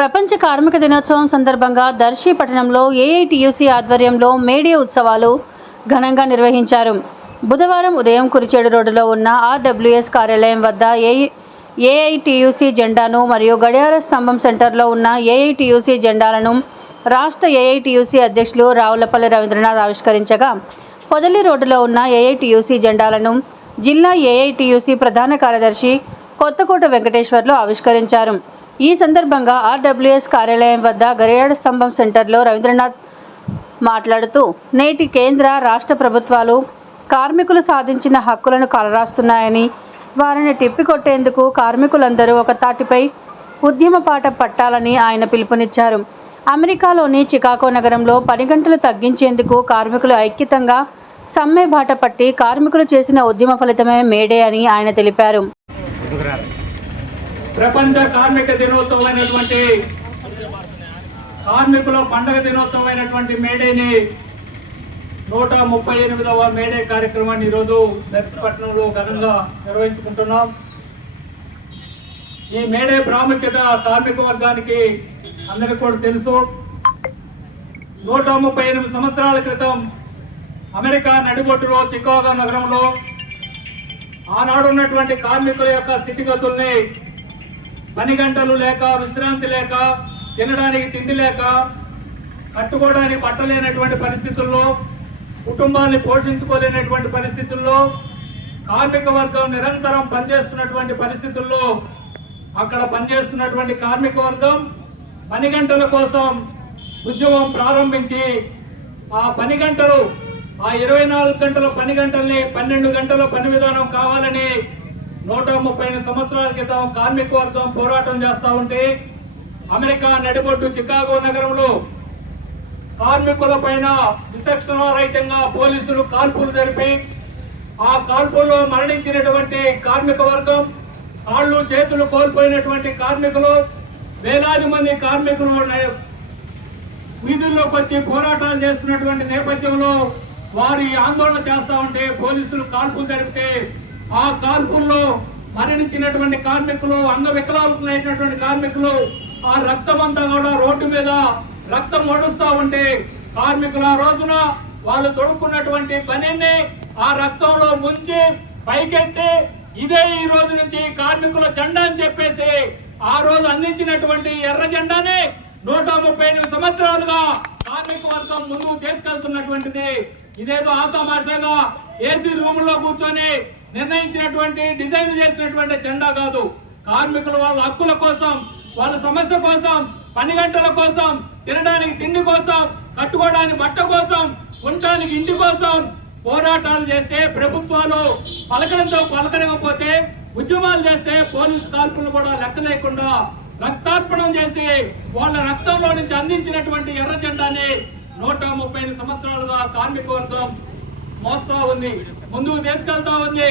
ప్రపంచ కార్మిక దినోత్సవం సందర్భంగా దర్శి పట్టణంలో ఏఐటియుసి ఆధ్వర్యంలో మేడే ఉత్సవాలు ఘనంగా నిర్వహించారు. బుధవారం ఉదయం కురిచేడు రోడ్డులో ఉన్న ఆర్డబ్ల్యూఎస్ కార్యాలయం వద్ద ఏఐటియుసి జెండాను మరియు గడియార స్తంభం సెంటర్లో ఉన్న ఏఐటియుసి జెండాలను రాష్ట్ర ఏఐటియుసి అధ్యక్షులు రావులపల్లి రవీంద్రనాథ్ ఆవిష్కరించగా, పొదలి రోడ్డులో ఉన్న ఏఐటియుసి జెండాలను జిల్లా ఏఐటియుసి ప్రధాన కార్యదర్శి కొత్తకోట వెంకటేశ్వర్లు ఆవిష్కరించారు. ఈ సందర్భంగా ఆర్డబ్ల్యూఎస్ కార్యాలయం వద్ద గడియార స్తంభం సెంటర్లో రవీంద్రనాథ్ మాట్లాడుతూ, నేటి కేంద్ర రాష్ట్ర ప్రభుత్వాలు కార్మికులు సాధించిన హక్కులను కాలరాస్తున్నాయని, వారిని తిప్పికొట్టేందుకు కార్మికులందరూ ఒక తాటిపై ఉద్యమ పాట పట్టాలని ఆయన పిలుపునిచ్చారు. అమెరికాలోని చికాగో నగరంలో పని గంటలు తగ్గించేందుకు కార్మికులు ఐక్యతంగా సమ్మె బాట పట్టి కార్మికులు చేసిన ఉద్యమ ఫలితమే మేడే అని ఆయన తెలిపారు. ప్రపంచ కార్మిక దినోత్సవం అయినటువంటి కార్మికుల పండుగ దినోత్సవం అయినటువంటి మేడేని 138వ మేడే కార్యక్రమాన్ని ఈరోజు దర్శపట్నంలో ఘనంగా నిర్వహించుకుంటున్నాం. ఈ మేడే ప్రాముఖ్యత కార్మిక వర్గానికి అందరికీ కూడా తెలుసు. 138 సంవత్సరాల క్రితం అమెరికా నడిబొట్టులో చికాగో నగరంలో ఆనాడు ఉన్నటువంటి కార్మికుల యొక్క స్థితిగతుల్ని, పని గంటలు లేక, విశ్రాంతి లేక, తినడానికి తిండి లేక, కట్టుకోవడానికి బట్టలేనటువంటి పరిస్థితుల్లో, కుటుంబాన్ని పోషించుకోలేనటువంటి పరిస్థితుల్లో, కార్మిక వర్గం నిరంతరం పనిచేస్తున్నటువంటి పరిస్థితుల్లో అక్కడ పనిచేస్తున్నటువంటి కార్మిక వర్గం పని గంటల కోసం ఉద్యమం ప్రారంభించి, ఆ పని గంటలు, ఆ 24 గంటల పని గంటల్ని 12 గంటల పని విధానం కావాలని 138 సంవత్సరాల క్రితం కార్మిక వర్గం పోరాటం చేస్తూ ఉంటే, అమెరికా నడిబొడ్డు చికాగో నగరంలో కార్మికుల పైన విచక్షణారహితంగా పోలీసులు కాల్పులు జరిపి, ఆ కాల్పుల్లో మరణించినటువంటి కార్మిక వర్గం, కాళ్ళు చేతులు కోల్పోయినటువంటి కార్మికులు, వేలాది మంది కార్మికులు వీధుల్లోకి వచ్చి పోరాటాలు చేస్తున్నటువంటి నేపథ్యంలో వారి ఆందోళన చేస్తూ ఉంటే పోలీసులు కాల్పులు జరిపితే, ఆ కాల్పుల్లో మరణించినటువంటి కార్మికులు, అంగవికలాంగులైనటువంటి కార్మికులు, ఆ రక్తం అంతా కూడా రోడ్డు మీద రక్తం ఓడుస్తూ ఉంటే, కార్మికులు ఆ రోజున వాళ్ళు తొడుక్కున్నటువంటి పనిని ఆ రక్తంలో ముంచి పైకెత్తి, ఇదే ఈ రోజు నుంచి కార్మికుల జెండా అని చెప్పేసి ఆ రోజు అందించినటువంటి ఎర్ర జెండాని 138 సంవత్సరాలుగా కార్మిక వర్గం ముందుకు తీసుకెళ్తున్నటువంటిది. ఇదేదో ఆసామాషాగా ఏసీ రూముల్లో కూర్చొని నిర్ణయించినటువంటి, డిజైన్ చేసినటువంటి జెండా కాదు. కార్మికులు వాళ్ళ హక్కుల కోసం, వాళ్ళ సమస్య కోసం, పని గంటల కోసం, తినడానికి తిండి కోసం, కట్టుకోవడానికి బట్ట కోసం, ఉండటానికి ఇంటి కోసం పోరాటాలు చేస్తే, ప్రభుత్వాలు పలకడంతో పలకరికపోతే, ఉద్యమాలు చేస్తే పోలీసు కాల్పులు కూడా లెక్క లేకుండా రక్తార్పణం చేసి వాళ్ళ రక్తంలో నుంచి అందించినటువంటి ఎర్ర జెండాని 138 సంవత్సరాలుగా కార్మిక వర్గం మోస్తా ఉంది, ముందుకు తీసుకెళ్తా ఉంది.